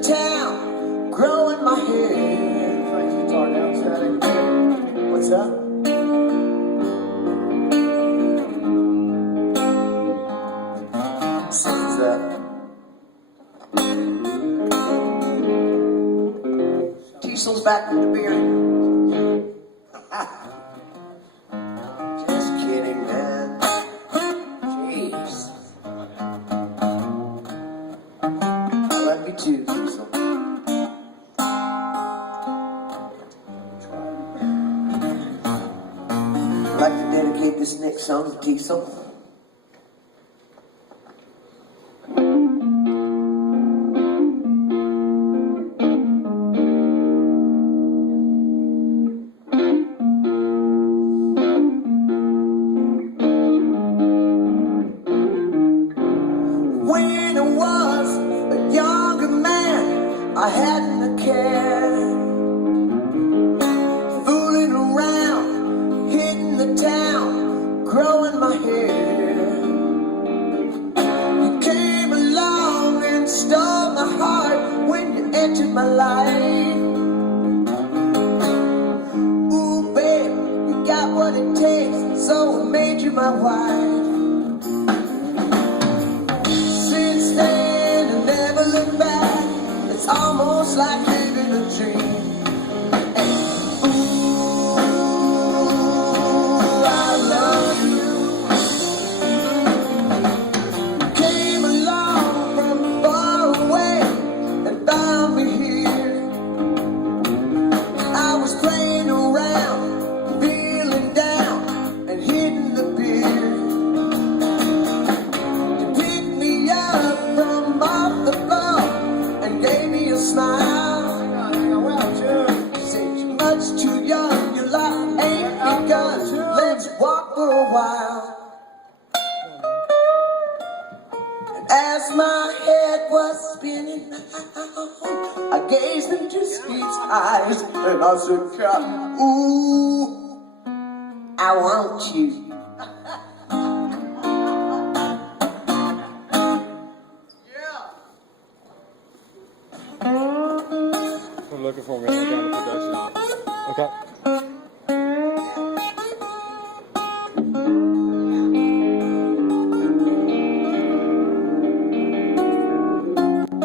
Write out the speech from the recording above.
the town, growing my hair. Frank, guitar down, static. What's that? Sings that. Tiesel's back from the beer. Just kidding, man. Jeez. I love you too, Tiesel. I'd like to dedicate this next song to Tiesel. When I was a younger man, I hadn't a care. Fooling around, hitting the town, growing my hair. You came along and stole my heart when you entered my life. Ooh, babe, you got what it takes, so I made you my wife. It's almost like living a dream. Hey. Ooh, I love you. Came along from far away and found me here. I was playing around, feeling down and hitting the beer. You picked me up from off the floor and gave me a smile. You said you're much too young, your life ain't begun. Let's walk for a while. And as my head was spinning, I gazed into Steve's eyes and I said, Captain, ooh, I want you. I'm looking for me. I got a production. Okay.